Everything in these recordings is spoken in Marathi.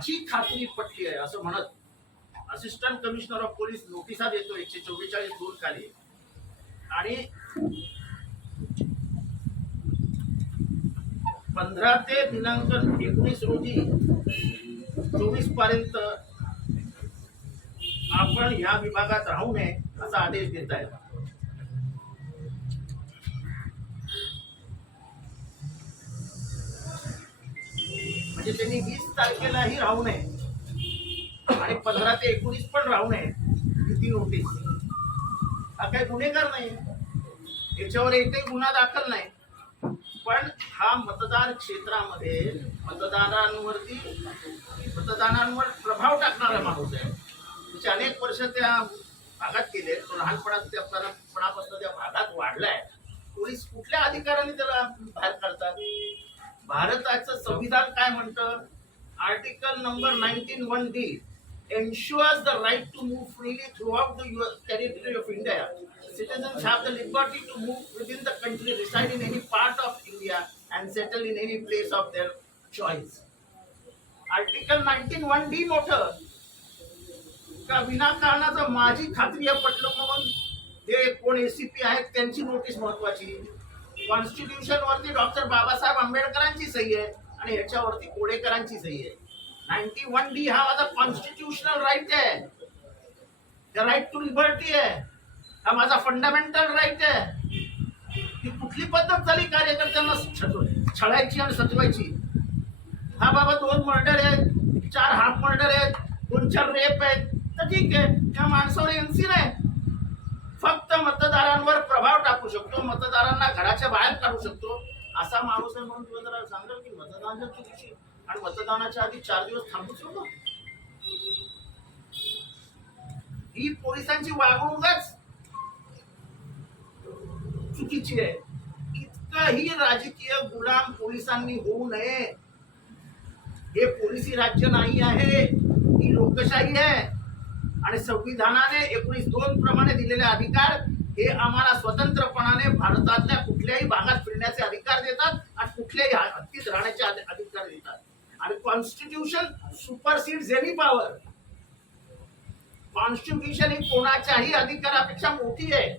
माझी खात्री पटली आहे असं म्हणत असिस्टंट कमिशनर ऑफ पोलीस नोटिसा देतो एकशे चव्वेचाळीस दोन खाली आणि पंधरा ते दिनांक एकोणीस रोजी चोवीसपर्यंत आपण या विभागात राहू नये असा आदेश देत आहे म्हणजे त्यांनी वीस तारखेलाही राहू नये. आणि पंधरा ते एकोणीस पण राहू नये किती नोटीस हा काही गुन्हेगार नाही. याच्यावर एकही गुन्हा दाखल नाही. पण हा मतदार क्षेत्रामध्ये मतदारांवरती मतदानांवर प्रभाव टाकणारा माणूस आहे. त्याचे अनेक वर्ष त्या भागात केले तो लहानपणात त्या पणापासून त्या भागात वाढलाय. पोलीस कुठल्या अधिकाराने त्याला बाहेर काढतात? भारताचं संविधान काय म्हणत? Article number nineteen one D ensures the right to move freely throughout the your territory of India citizen have the liberty to move within the country reside in any part of India and settle in any place of their choice article nineteen one D मोठ का विनाकारणाचं माझी खात्री आहे पटलं म्हणून ते कोण एसीपी आहेत त्यांची नोटीस महत्वाची. कॉन्स्टिट्यूशन वरती डॉक्टर बाबासाहेब आंबेडकरांची सही आहे आणि याच्यावरती कोडेकरांची सही आहे. नाईन्टी वन डी हा माझा कॉन्स्टिट्युशनल राईट आहे. राईट टू लिबर्टी आहे. हा माझा फंडामेंटल राईट आहे. ही कुठली पद्धत झाली कार्यकर्त्यांना छळायची आणि सजवायची? हा बाबा दोन मर्डर आहेत चार हाफ मर्डर आहेत दोन चार रेप आहेत. तर ठीक आहे त्या माणसावर एनसी नाही. फक्त मतदारांवर प्रभाव टाकू शकतो मतदारांना घराच्या बाहेर काढू शकतो. असा माणूस आहे म्हणून तुला जरा सांगेल की मतदानाच्या दिवशी आणि मतदानाच्या आधी चार दिवस थांबूच नको ही पोलिसांची वागणूकच चुकीची आहे. इतकंही राजकीय गुलाम पोलिसांनी होऊ नये. हे पोलिसी राज्य नाही आहे ही लोकशाही आहे. आणि संविधानाने एकोणीस दोन प्रमाणे दिलेले अधिकार हे आम्हाला स्वतंत्रपणाने भारतातल्या कुठल्याही भागात फिरण्याचे अधिकार देतात आणि कुठल्याही हत्तीत राहण्याचे अधिकार देतात. आणि constitution supersede any power constitution ही कोणाच्याही अधिकारापेक्षा मोठी आहे.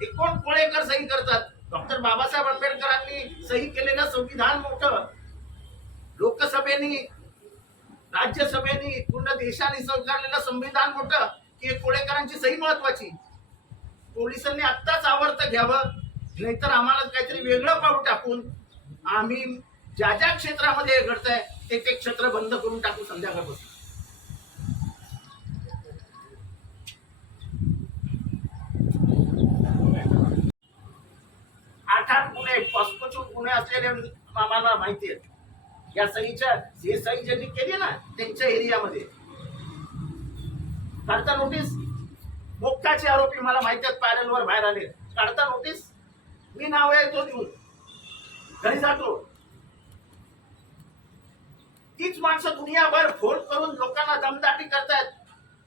हे कोण कोळेकर सही करतात? डॉक्टर बाबासाहेब आंबेडकरांनी सही केलेलं संविधान मोठं. लोकसभेनी राज्यसभेने पूर्ण देशाने स्वीकारलेलं संविधान मोठं की कोळेकरांची सही महत्वाची. पोलिसांनी आत्ताच आवर्त घ्यावं नाहीतर आम्हाला काहीतरी वेगळं पाऊल टाकून आम्ही ज्या ज्या क्षेत्रामध्ये हे घडतंय ते ते क्षेत्र बंद करून टाकू संध्याकाळपासून आठ आठ गुन्हे पस्पचून गुन्हे असलेले आम्हाला माहिती आहेत या सहीच्या हे सही ज्यांनी केली ना त्यांच्या एरियामध्ये. काढता नोटीस मोक्काचे आरोपी मला माहिती आहेत पॅनलवर बाहेर आले. काढता नोटीस मी नाव आहे तो देऊन. घरी जातो. तीच माणसं दुनियाभर फोन करून लोकांना दमदाटी करतायत.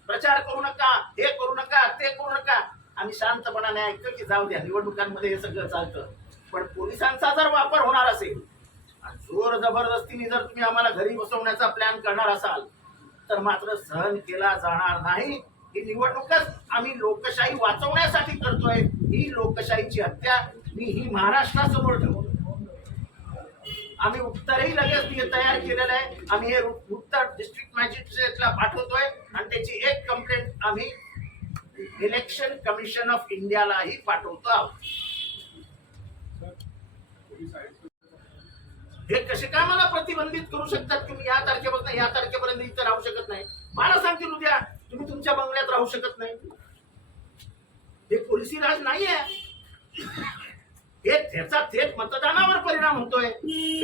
प्रचार करू नका हे करू नका ते करू नका. आम्ही शांतपणाने ऐकतो की जाऊ द्या निवडणुकांमध्ये हे सगळं चालतं. पण पोलिसांचा जर वापर होणार असेल जोर जबरदस्तीने जर तुम्ही आम्हाला घरी बसवण्याचा प्लॅन करणार असाल तर मात्र सहन केला जाणार नाही. ही निवडणूकच आम्ही लोकशाही वाचवण्यासाठी करतोय. ही लोकशाहीची हत्या मी ही महाराष्ट्रासमोर ठेवतो. आम्ही उत्तरही लगेच तयार केलेलं आहे. आम्ही हे उत्तर डिस्ट्रिक्ट मॅजिस्ट्रेटला पाठवतोय आणि त्याची एक कंप्लेंट आम्ही इलेक्शन कमिशन ऑफ इंडियालाही पाठवतो आहोत. हे कसे काय मला प्रतिबंधित करू शकतात तुम्ही? या तारखेपासून या तारखेपर्यंत इथे राहू शकत नाही. मला सांगतील उद्या तुम्ही तुमच्या बंगल्यात राहू शकत नाही. हे पोलिसी राज नाही आहे हे त्याचा थेट मतदानावर परिणाम होतोय.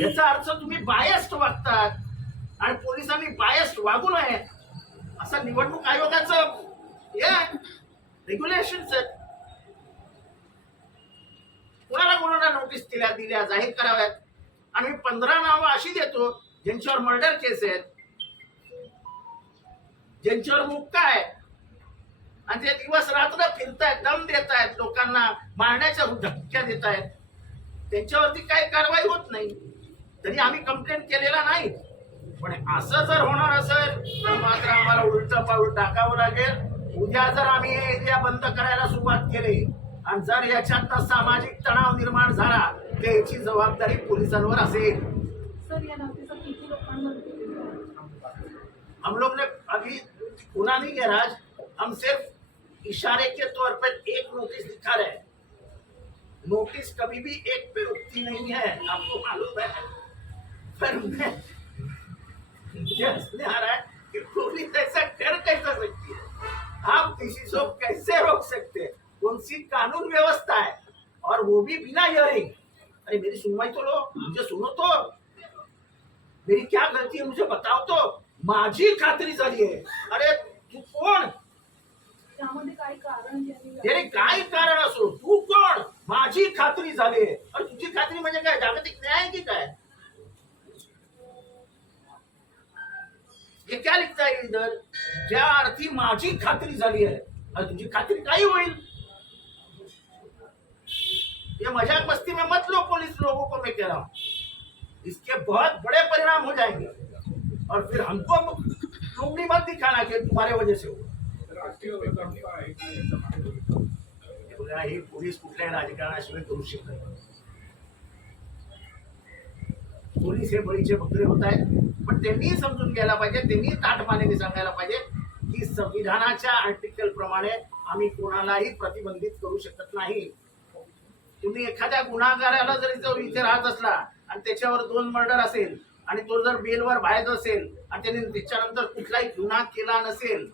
याचा अर्थ तुम्ही बायस्ट वागतात. आणि पोलिसांनी बायस्ट वागू नये. असं निवडणूक आयोगाचं हे रेग्युलेशन कोणाला कोणाला नोटीस दिल्या दिल्या जाहीर कराव्यात? आम्ही पंधरा नावं अशी देतो ज्यांच्यावर मर्डर केस आहेत ज्यांच्यावर मुक्का आहे आणि ते दिवस रात्र फिरतायत दम देत आहेत लोकांना मारण्याच्या धमक्या देत आहेत त्यांच्यावरती काही कारवाई होत नाही. तरी आम्ही कंप्लेंट केलेला नाही. पण असं जर होणार असेल तर मात्र आम्हाला उलट पाऊल टाकावं लागेल. उद्या जर आम्ही हे एरिया बंद करायला सुरुवात केली आणि जर याच्यात सामाजिक तणाव निर्माण झाला तर याची जबाबदारी पोलिसांवर असेल. हम लोग ने अभी गुना नहीं किया राज। हम सिर्फ़ इशारे के तौर पर एक नोटिस लिखा रहे नोटिस कभी भी एक पे रुकती नहीं है आपको मालूम है। पर मैं आ रहा है कि पुलिस ऐसा कर कैसा सकती है? आप किसी को कैसे रोक सकते हैं? कौन सी कानून व्यवस्था है? और वो भी बिना हियरिंग। अरे मेरी सुनवाई तो लो मुझे सुनो तो। मेरी क्या गलती है मुझे बताओ तो। माझी खात्री झाली आहे। अरे तू कोण? त्यामध्ये काही कारण त्यांनी अरे काय कारण असो तू कोण? माझी खात्री झाली आहे. अरे तुझी खात्री म्हणजे काय? जागतिक न्याय आहे की काय? हे क्या लिखता है इधर ज्या अर्थी माझी खात्री झाली आहे. अरे तुझी खात्री काही होईल? ये मजाक मस्ती में मत लो पुलिस लोगों को मैं कह रहा हूँ। इसके बहुत बड़े परिणाम हो जाएंगे। और फिर हमको टुकड़ी मत दिखाना कि तुम्हारे वजह से होगा राष्ट्रीय ही पोलीस कुठल्याही राजकारणाशिवाय करू शकत नाही. पोलीस हे बळीचे बकरे होत आहेत पण त्यांनी समजून घ्यायला पाहिजे त्यांनी ताटमानेने सांगायला पाहिजे की संविधानाच्या आर्टिकल प्रमाणे आम्ही कोणालाही प्रतिबंधित करू शकत नाही. तुम्ही एखाद्या गुन्हागाराला जरी जो इथे राहत असला आणि त्याच्यावर दोन मर्डर असेल आणि तो जर बेलवर बाहेर असेल आणि त्याने त्याच्यानंतर कुठलाही गुन्हा केला नसेल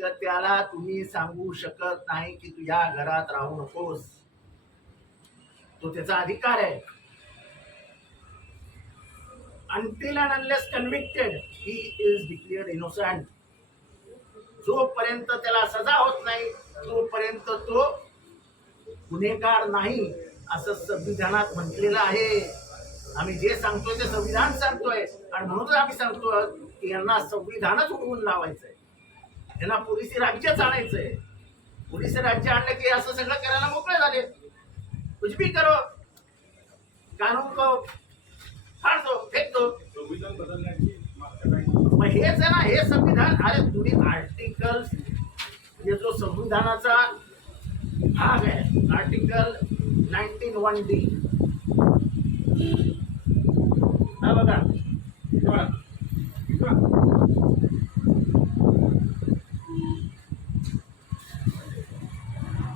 तर त्याला तुम्ही सांगू शकत नाही की तू या घरात राहू नकोस. तो त्याचा अधिकार आहे. Until unless convicted convicted is is declared innocent. जोपर्यंत त्याला सजा होत नाही तोपर्यंत तो गुन्हेगार नाही असं संविधानात म्हटलेलं आहे. आम्ही जे सांगतोय ते संविधान सांगतोय. आणि म्हणूनच आम्ही सांगतोय की यांना संविधानच उडवून लावायचंय. यांना पोलिसी राज्यच आणायचंय पुरेसे राज्य आणलं की असं सगळं करायला मोकळे झाले. कुछ भी करो. कानून को फाड़ दो फेक दो मग हेच आहे ना हे संविधान अरे तुम्ही आर्टिकल म्हणजे जो संविधानाचा भाग आहे आर्टिकल नाईन्टीन वन डी हा बघा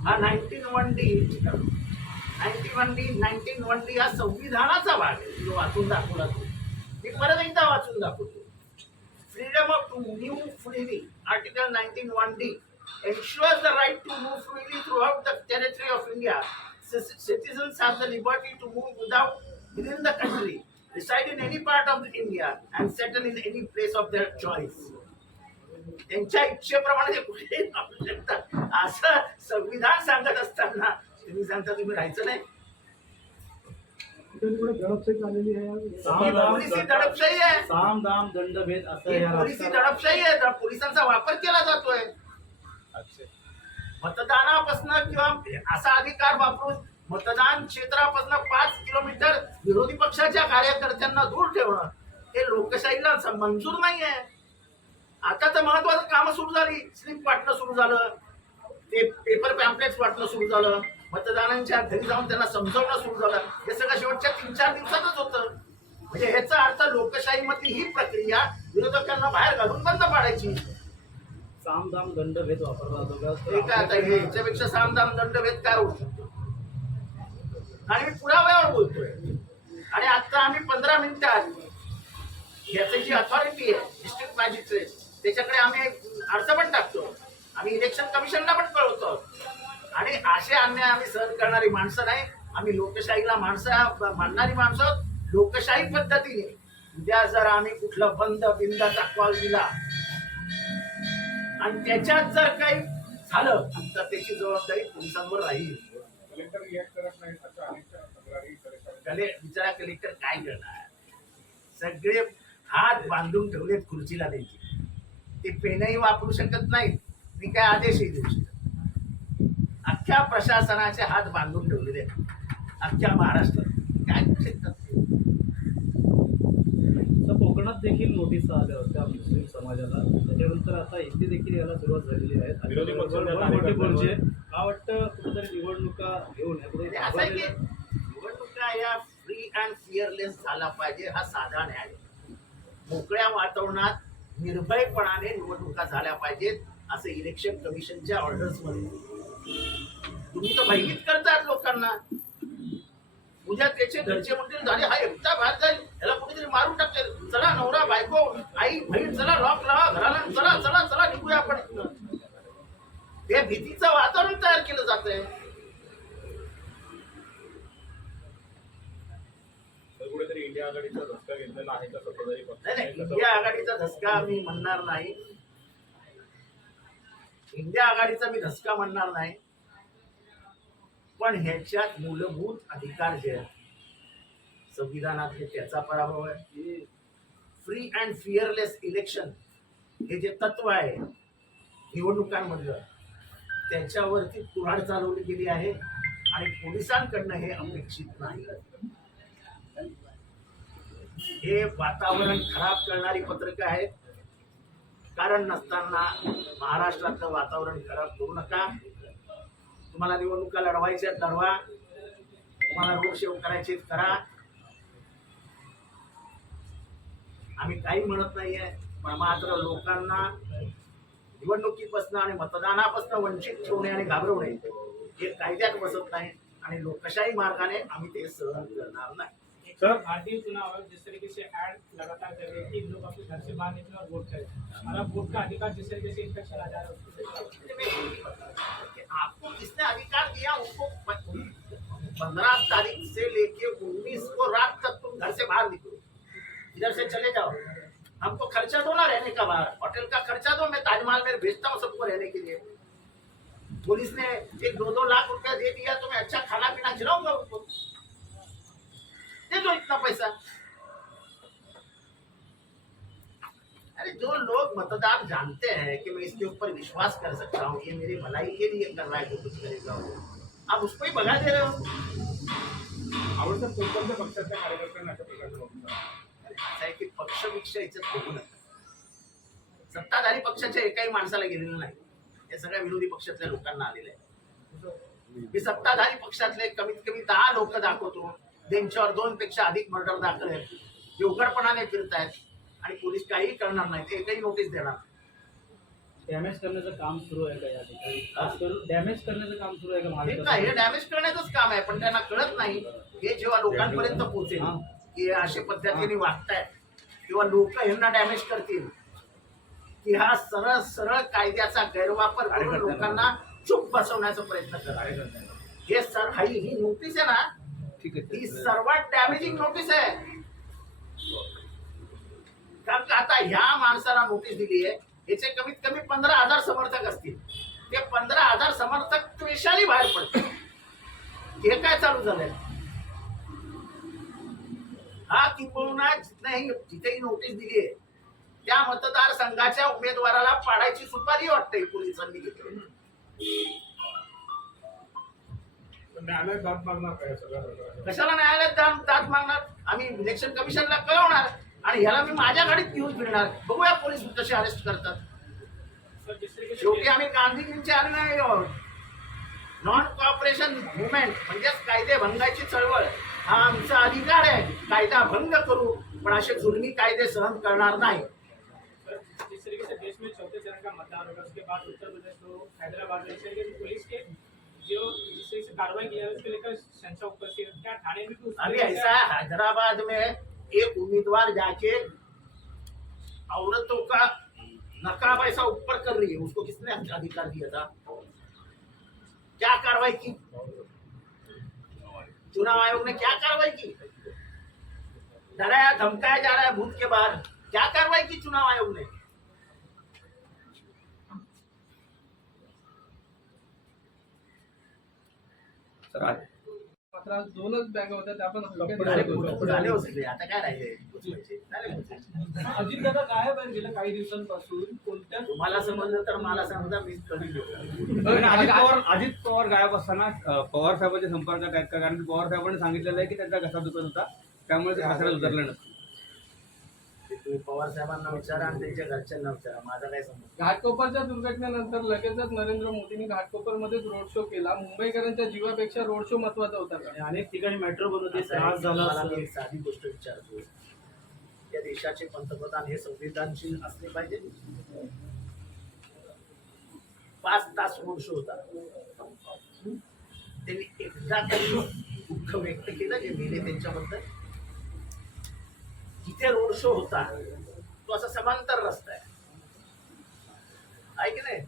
हा nineteen one D ninety one D nineteen one D हा संविधानाचा भाग आहे. जो वाचून दाखवला तो. मी परत एकदा वाचून दाखवतो. Freedom of to new freely article nineteen one D ensures the right to move freely throughout the territory of India. Ci- Citizens have the liberty to move without within the country, reside in any part of India, and settle in any place of their choice. त्यांच्या इच्छेप्रमाणे ते कुठेही राहू शकतात असं संविधान सांगत असताना तुम्ही सांगता तुम्ही राहायचं नाही त्यांच्याकडे दडपशाही झालेली आहे ही साम पोलिसी दडपशाही आहे साम दाम दंडभेद असं ही या पोलिसी राजकारण- दडपशाही आहे तर पोलिसांचा वापर केला जातोय मतदानापासून किंवा असा अधिकार वापरून मतदान क्षेत्रापासून पाच किलोमीटर विरोधी पक्षाच्या कार्यकर्त्यांना दूर ठेवणं हे लोकशाहीला मंजूर नाही आहे आता तर महत्वाचं काम सुरू झाली. स्लिप वाटणं सुरू झालं. ते पेपर पॅम्पलेट्स वाटणं सुरू झालं. मतदारांच्या घरी जाऊन त्यांना समजवणं सुरू झालं. हे सगळं शेवटच्या तीन चार दिवसातच होतं. म्हणजे ह्याचा अर्थ लोकशाहीमधली ही प्रक्रिया विरोधकांना बाहेर घालून बंद पाडायची. साम दाम दंडभेद वापरला जातो? हे काय आता हे याच्यापेक्षा सामदाम दंडभेद काय होऊ शकतो? आणि मी पुराव्यावर बोलतोय. आणि आता आम्ही पंधरा मिनिटात याची जी अथॉरिटी आहे डिस्ट्रिक्ट मॅजिस्ट्रेट त्याच्याकडे आम्ही अर्ज पण टाकतो. आम्ही इलेक्शन कमिशनला पण कळवतो आणि असे अन्याय आम्ही सहन करणारी माणसं नाही. आम्ही लोकशाहीला माणसं मानणारी माणसं आहोत. लोकशाही पद्धतीने. उद्या जर आम्ही कुठलं बंद बिंदाचा कॉल दिला आणि त्याच्यात जर काही झालं तर त्याची जबाबदारी पोलिसांवर राहील. कलेक्टर रिॲक्ट करत नाही अशा अनेक तक्रारी कलेक्टर कले बिचारा कलेक्टर काय करणार? सगळे हात बांधून ठेवलेत खुर्चीला त्यांची. ते पेनही वापरू शकत नाहीत. मी काय आदेशही देऊ शकत. अख्ख्या प्रशासनाचे हात बांधून ठेवलेले आहेत. अख्ख्या महाराष्ट्रात काय करू शकतात? कोकणात देखील नोटीस आल्या होत्या मुस्लिम समाजाला. त्याच्यानंतर आता इथे देखील याला सुरुवात झालेली आहे. म्हणजे मला वाटतं कुठेतरी निवडणुका घेऊन निवडणुका या फ्री अँड फिअरलेस झाला पाहिजे हा साधा न्याय मोकळ्या वातावरणात निर्भयपणाने निवडणुका झाल्या पाहिजेत असं इलेक्शन कमिशनच्या ऑर्डर्समध्ये. तुम्ही तर भयभीत करतात लोकांना. उद्या त्याचे घरचे म्हणतील झाले हा एकटा बाहेर जाईल. याला कुठेतरी मारून टाकेल. चला नवरा बायको आई बहीण चला लॉक लावा घराला. चला चला चला निघूया आपण. हे भीतीचं वातावरण तयार केलं जात आहे कुठेतरी इंडिया आघाडीचा धक्का घेतलेला आहे का सत्ताधारी नाही नाही पक्षाने? इंडिया आघाडीचा धसका मी म्हणणार नाही. इंडिया आघाडीचा मी धसका म्हणणार नाही. पण ह्याच्यात मूलभूत अधिकार जे आहेत संविधानातले त्याचा पराभव आहे. फ्री अँड फिअरलेस इलेक्शन हे जे तत्व आहे निवडणुकांमधलं त्याच्यावरती कुऱ्हाड चालवली गेली आहे आणि पोलिसांकडनं हे अपेक्षित नाही. हे वातावरण खराब करणारी पत्रकं आहेत. कारण नसताना महाराष्ट्रातलं वातावरण खराब करू नका. तुम्हाला निवडणुका लढवायच्या लढवा. तुम्हाला रोड शेव करायचे करा. आम्ही काही म्हणत नाहीये पण मात्र लोकांना निवडणुकीपासून आणि मतदानापासून वंचित ठेवणे आणि घाबरवणे हे कायद्यात बसत नाही आणि लोकशाही मार्गाने आम्ही ते सहन करणार नाही. पंद्रह तारीख से लेके उन्नीस को रात तक तुम घर से बाहर निकलो। इधर से चले जाओ। हमको खर्चा दो ना रहने का बाहर। होटल का खर्चा दो, मैं ताजमहल में भेजता हूँ सबको रहने के लिए। पुलिस ने एक दो दो लाख रुपया दे दिया तो मैं अच्छा खाना पीना खिलाऊँगा। इतना पैसा? अरे जो लोग मतदार जानते हैं कि मैं इसके ऊपर विश्वास कर सकता हूँ ये मेरी भलाई के लिए कर रहा है तो कुछ करेगा वो आप उसको ही भगा दे रहे हो। आवडतं कोणत्या पक्षाच्या कार्यकर्त्यांना अशा प्रकारचं वागणूक? असं आहे की पक्ष विक्ष याच्यात बघू नका. सत्ताधारी पक्षाच्या एकाही माणसाला गेलेलं नाही. हे सगळ्या विरोधी पक्षातल्या लोकांना आलेलं आहे. मी सत्ताधारी पक्षातले कमीत कमी दहा लोक दाखवतो. त्यांच्यावर दोन पेक्षा अधिक मर्डर दाखल आहेत. जे उघडपणाने फिरतायत आणि पोलीस काहीही करणार नाहीत एकही नोटीस देणार नाही. डॅमेज करण्याचं काम सुरू आहे का या ठिकाणी? खास करून डॅमेज करण्याचं काम सुरू आहे का हे काय हे डॅमेज करण्याचंच काम आहे पण त्यांना कळत नाही हे जेव्हा लोकांपर्यंत पोहोचेल हा. की हे अशा पद्धतीने वागतायत किंवा लोक ह्यांना डॅमेज करतील की हा सरळ सरळ कायद्याचा गैरवापर करून लोकांना चूप बसवण्याचा प्रयत्न करा हे सर ही ही नोटीस आहे ना ठीक ही सर्वात डॅमेजिंग नोटीस आहे. कारण का आता ह्या माणसाला नोटीस दिली आहे याचे कमीत कमी पंधरा हजार समर्थक असतील. ते पंधरा हजार समर्थक त्वेषाने बाहेर पडतील. हे काय चालू झालंय? हा किंबहुना जिथेही जिथेही नोटीस दिली आहे त्या मतदारसंघाच्या उमेदवाराला पाडायची सुपारी वाटते पोलिसांनी घेतली. न्यायालयात दाद मागणार काय सगळ्या? कशाला न्यायालयात दाद दाद मागणार? आम्ही इलेक्शन कमिशनला कळवणार. आणि ह्याला मी माझ्या गाडीत घेऊन फिरणार. बघूया पोलीस कसे अरेस्ट करतात. शेवटी आम्ही गांधीजींचे आहोत. नॉन कॉपरेशन मुवमेंट म्हणजेच कायदे भंगाची चळवळ हा आमचा अधिकार आहे. कायदा भंग करू पण असे जुलमी कायदे सहन करणार नाही. सर, जिस तरीके से देश में चौथे चरण का मतदान? होगा उसके बाद उत्तर प्रदेश हो हैदराबाद पुलिस के. अभी ऐसा हैदराबाद में एक उम्मीदवार जाके औरतों का नकाब ऐसा ऊपर कर रही है, उसको किसने अधिकार दिया था? क्या कार्रवाई की? चुनाव आयोग ने क्या कार्रवाई की? डराया, धमकाया जा रहा है भूत के बाहर। क्या कार्रवाई की चुनाव आयोग ने? मात्र दोनच बॅगा होत्या त्या पण काय आहेत गेल्या काही दिवसांपासून. कोणत्या? तुम्हाला समजलं तर मला समजा मी कधी घेऊ पण अजित पवार अजित पवार गायब असताना पवार साहेबांच्या संपर्कात आहेत का? कारण पवार साहेबांनी सांगितलेलं आहे की त्यांचा घसा दुखत होता. त्यामुळे ते घसाला उतरलं नसतं तुम्ही पवार साहेबांना विचारा आणि त्यांच्या घरच्यांना विचारा. माझा काय संबंध घाटकोपरच्या दुर्घटनेनंतर लगेचच नरेंद्र मोदींनी घाटकोपरमध्येच रोड शो केला. मुंबईकरांच्या जीवापेक्षा रोड शो महत्त्वाचा होता का? आणि अनेक ठिकाणी मेट्रो बनवते त्रास झाला. मी एक साधी गोष्ट विचारतो. या देशाचे पंतप्रधान हे संविधानशील असले पाहिजे. पाच तास रोड शो होता. त्यांनी एकदा तरी दुःख व्यक्त केलं जे मेले त्यांच्याबद्दल. जिथे रोड शो होता. तो असा समांतर रस्ता आहे. आहे की नाही?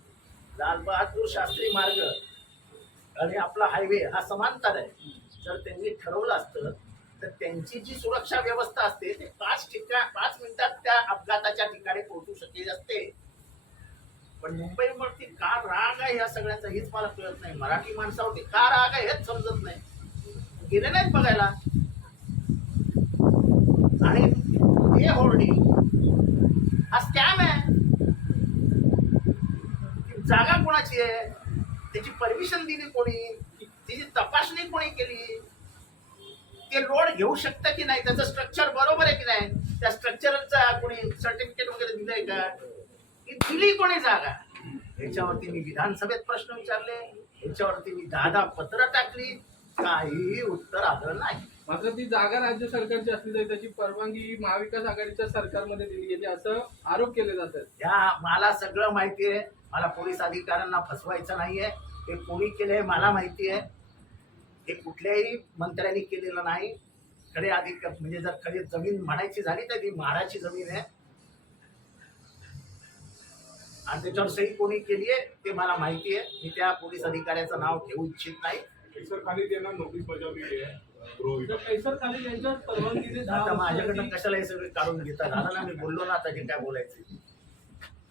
लालबहादूर शास्त्री मार्ग आणि आपला हायवे हा समांतर आहे. जर त्यांनी ठरवलं असतं तर त्यांची जी सुरक्षा व्यवस्था असते ते पाच ठिकाण पाच मिनिटात त्या अपघाताच्या ठिकाणी पोहोचू शकलेली असते. पण मुंबईवरती का राग आहे ह्या सगळ्याचा हेच मला कळत नाही. मराठी माणसावरती का राग आहे हेच समजत नाही. गेले नाहीत बघायला. आणि हे होर्डिंग. हा स्कॅम आहे. जागा कोणाची आहे? त्याची परमिशन दिली कोणी? त्याची तपासणी कोणी केली? ते लोड घेऊ शकतं की नाही? त्याचं स्ट्रक्चर बरोबर आहे की नाही? त्या स्ट्रक्चरचा कोणी सर्टिफिकेट वगैरे दिलंय का? की दिली कोणी जागा? याच्यावरती मी विधानसभेत प्रश्न विचारले. याच्यावरती मी दहा दहा पत्र टाकली. काही उत्तर आलं नाही. मात्र ती जागा राज्य सरकारची असली तरी त्याची परवानगी महाविकास आघाडीच्या सरकारमध्ये दिली गेली असं आरोप केले जातात या मला सगळं माहिती आहे. मला पोलीस अधिकाऱ्यांना फसवायचं नाहीये. हे कोणी केलंय मला माहिती आहे. हे कुठल्याही मंत्र्यांनी केलेलं नाही. खरे अधिक म्हणजे जर खरी जमीन म्हणायची झाली तर ती म्हाडाची जमीन आहे. आणि त्याच्यावर सही कोणी केली आहे ते मला माहिती आहे. मी त्या पोलीस अधिकाऱ्याचं नाव घेऊ इच्छित नाही. सर खाली त्यांना नोटीस बजावलेली आहे. माझ्याकडनं कशाला हे सगळे काढून घेता? झालं ना मी बोललो ना आता जे काय बोलायचं.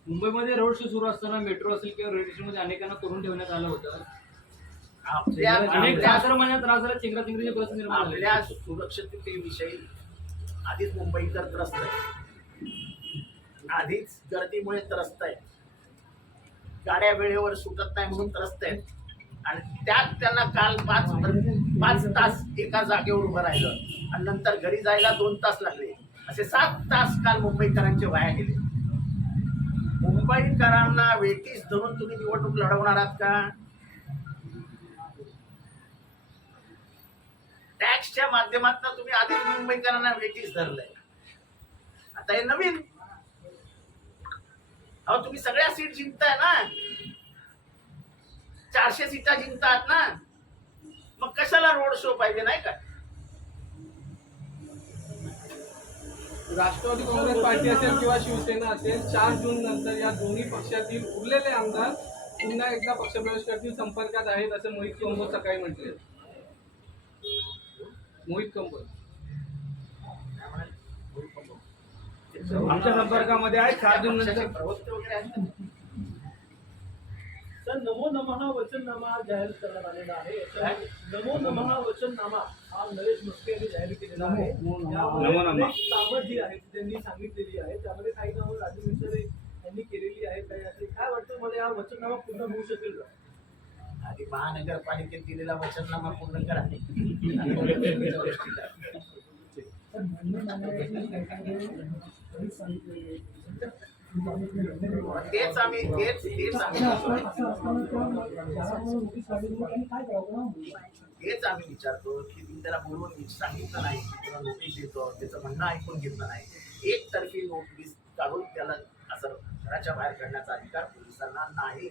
मुंबईमध्ये रोड शो सुरू असताना मेट्रो असेल किंवा रेल्वे स्टेशनमध्ये अनेकांना करून ठेवण्यात आलं होतं. आपल्या अनेक महिन्यात त्रास झाला चिंगराचिंगरीची परिस्थिती निर्माण झाली. आपल्या सुरक्षिततेविषयी आधीच मुंबईकर त्रस्त आहे. आधीच गर्दीमुळे त्रस्त आहे. गाड्या वेळेवर सुटत नाही म्हणून त्रस्त आहेत. आणि त्यात त्यांना काल पाच पाच तास एका जागेवर उभं राहिलं. आणि नंतर घरी जायला दोन तास लागले. असे सात तास काल मुंबईकरांचे वाया गेले. मुंबईकरांना वेटीस धरून तुम्ही निवडणूक लढवणार आहात का? टॅक्सच्या माध्यमातून तुम्ही आधीच मुंबईकरांना वेटीस धरलंय. आता हे नवीन. अहो तुम्ही सगळ्या सीट जिंकताय ना. चारशे सीटा जिंकतात ना. मग कशाला रोड शो पाहिजे नाही का? राष्ट्रवादी काँग्रेस पार्टी असेल किंवा शिवसेना असेल चार जून नंतर या दोन्ही पक्षातील उरलेले आमदार पुन्हा एकदा पक्षप्रवेश करतील संपर्कात आहेत असं मोहित कंबोज सकाळी म्हटले. मोहित कंबोज. आमच्या संपर्कामध्ये आहे चार जून नंतर. प्रवक्ते वगैरे आहेत सर नमो नमः वचननामा जाहीर करण्यात आलेला आहे. नमो नमः वचननामा हा नरेश म्हस्के यांनी जाहीर केलेला आहे. कामं जी आहेत त्यांनी सांगितलेली आहेत त्यामध्ये काही कामं राजू मिस्त्री यांनी केलेली आहेत. काही असे काय वाटतं? मला हा वचननामा पूर्ण होऊ शकेल का? आधी महानगरपालिकेत दिलेला वचननामा पूर्ण करा. तेच आम्ही तेच तेच आम्ही. हेच आम्ही विचारतो की तुम्ही त्याला बोलवून सांगितलं नाही. त्याला नोटीस देतो त्याचं म्हणणं ऐकून घेतलं नाही. एकतर्फी नोटीस काढून त्याला असं घराच्या बाहेर काढण्याचा अधिकार पोलिसांना नाही.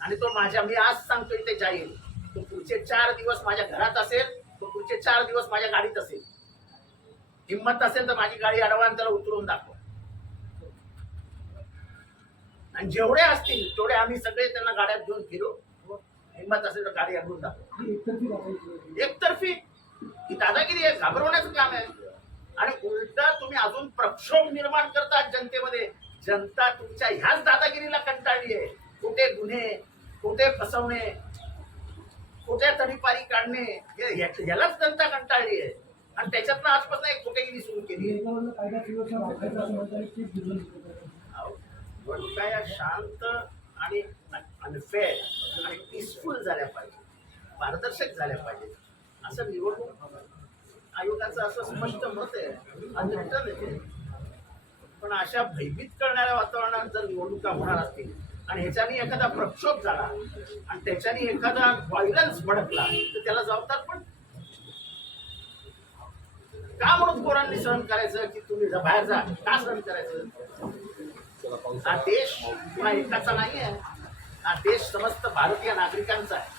आणि तो माझ्या मी आज सांगतोय ते जाईल तो पुढचे चार दिवस माझ्या घरात असेल तो पुढचे चार दिवस माझ्या गाडीत असेल. हिंमत असेल तर माझी गाडी अडवा आणि त्याला उतरवून दाखवा. आणि जेवढे असतील तेवढे आम्ही सगळे त्यांना गाड्यात घेऊन फिरू. हिंमत असेल तर गाडी अडवून दाखव. एकतर्फी. ही दादागिरी आहे घाबरवण्याचं काम आहे. आणि उलटा तुम्ही अजून प्रक्षोभ निर्माण करतात जनतेमध्ये. जनता तुमच्या ह्याच दादागिरीला कंटाळली आहे. कुठे गुन्हे कुठे फसवणे कुठे तडीपारी काढणे हे- जनता कंटाळली आहे. आणि त्याच्यातनं आजपासून एक कुठेगिरी सुरू केली. या शांत आणि अनफेअर आणि पीसफुल झाल्या पाहिजे पारदर्शक झाल्या पाहिजे असं निवडणूक आयोगाचं असं स्पष्ट मत आहे. आणि रिटर्न येते पण अशा भयभीत करणाऱ्या वातावरणात जर निवडणुका होणार असतील आणि ह्याच्यानी एखादा प्रक्षोभ झाला आणि त्याच्यानी एखादा व्हायलन्स भडकला तर त्याला जबाबदार पण का म्हणून पोरांनी सहन करायचं की तुम्ही बाहेर जा? का सहन करायचं? हा देश किंवा एकाचा नाही आहे हा देश समस्त भारतीय नागरिकांचा आहे.